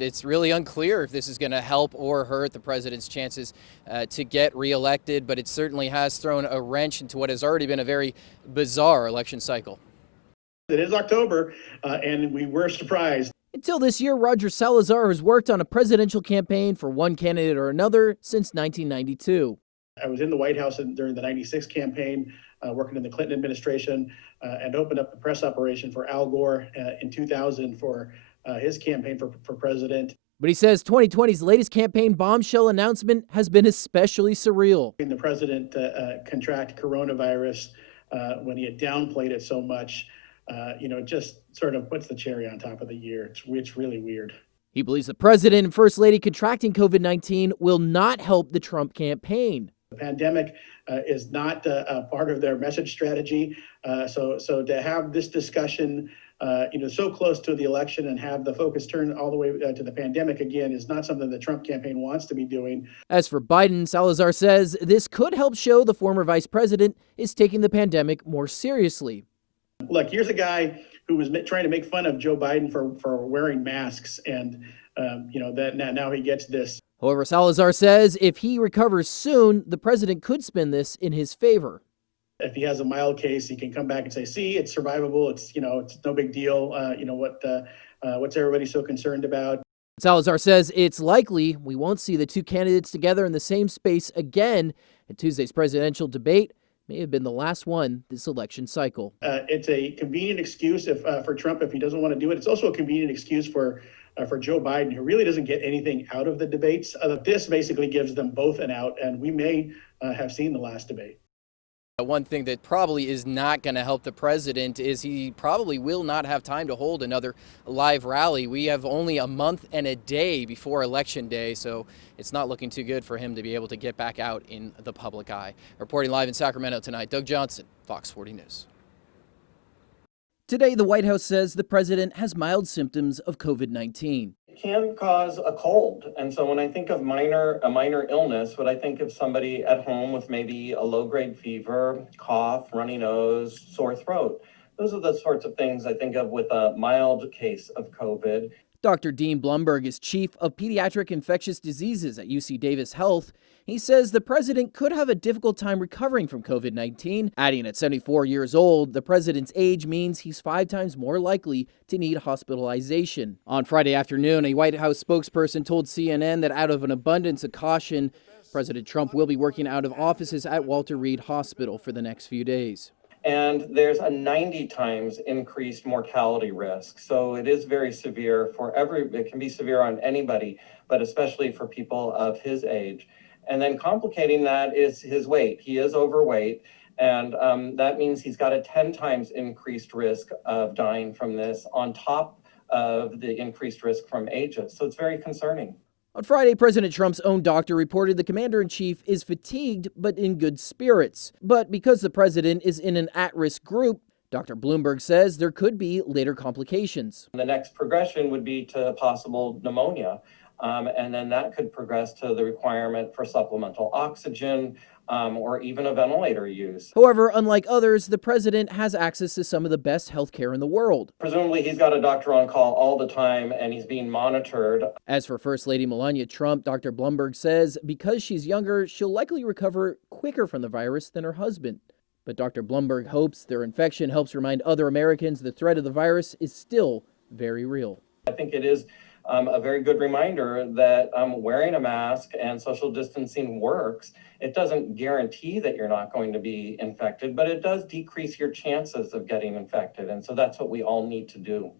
It's really unclear if this is going to help or hurt the president's chances to get reelected, but it certainly has thrown a wrench into what has already been a very bizarre election cycle. It is October, and we were surprised. Until this year, Roger Salazar has worked on a presidential campaign for one candidate or another since 1992. I was in the White House during the '96 campaign, working in the Clinton administration, and opened up the press operation for Al Gore in 2000 for his campaign for president. But he says 2020's latest campaign bombshell announcement has been especially surreal. The president contract coronavirus when he had downplayed it so much, just sort of puts the cherry on top of the year. It's really weird. He believes the president and first lady contracting COVID-19 will not help the Trump campaign. The pandemic is not a part of their message strategy. So to have this discussion, so close to the election and have the focus turn all the way to the pandemic again is not something the Trump campaign wants to be doing. As for Biden, Salazar says this could help show the former vice president is taking the pandemic more seriously. Look, here's a guy who was trying to make fun of Joe Biden for wearing masks, and that now he gets this. However, Salazar says if he recovers soon, the president could spin this in his favor. If he has a mild case, he can come back and say, "See, it's survivable. It's no big deal. What's everybody so concerned about?" Salazar says it's likely we won't see the two candidates together in the same space again, and Tuesday's presidential debate may have been the last one this election cycle. It's a convenient excuse for Trump if he doesn't want to do it. It's also a convenient excuse for Joe Biden, who really doesn't get anything out of the debates. This basically gives them both an out, and we may have seen the last debate. One thing that probably is not going to help the president is he probably will not have time to hold another live rally. We have only a month and a day before Election Day, so it's not looking too good for him to be able to get back out in the public eye. Reporting live in Sacramento tonight, Doug Johnson, Fox 40 News. Today, the White House says the president has mild symptoms of COVID-19. It can cause a cold. And so when I think of a minor illness, what I think of somebody at home with maybe a low-grade fever, cough, runny nose, sore throat. Those are the sorts of things I think of with a mild case of COVID. Dr. Dean Blumberg is chief of pediatric infectious diseases at UC Davis Health. He says the president could have a difficult time recovering from COVID-19, adding at 74 years old, the president's age means he's 5 times more likely to need hospitalization. On Friday afternoon, a White House spokesperson told CNN that out of an abundance of caution, President Trump will be working out of offices at Walter Reed Hospital for the next few days. And there's a 90 times increased mortality risk. So it is very severe it can be severe on anybody, but especially for people of his age. And then complicating that is his weight. He is overweight, and that means he's got a 10 times increased risk of dying from this on top of the increased risk from ages. So it's very concerning. On Friday, President Trump's own doctor reported the commander-in-chief is fatigued but in good spirits. But because the president is in an at-risk group, Dr. Bloomberg says there could be later complications. The next progression would be to possible pneumonia. And then that could progress to the requirement for supplemental oxygen or even a ventilator use. However, unlike others, the president has access to some of the best health care in the world. Presumably, he's got a doctor on call all the time and he's being monitored. As for First Lady Melania Trump, Dr. Blumberg says because she's younger, she'll likely recover quicker from the virus than her husband. But Dr. Blumberg hopes their infection helps remind other Americans the threat of the virus is still very real. I think it is a very good reminder that wearing a mask and social distancing works. It doesn't guarantee that you're not going to be infected, but it does decrease your chances of getting infected. And so that's what we all need to do.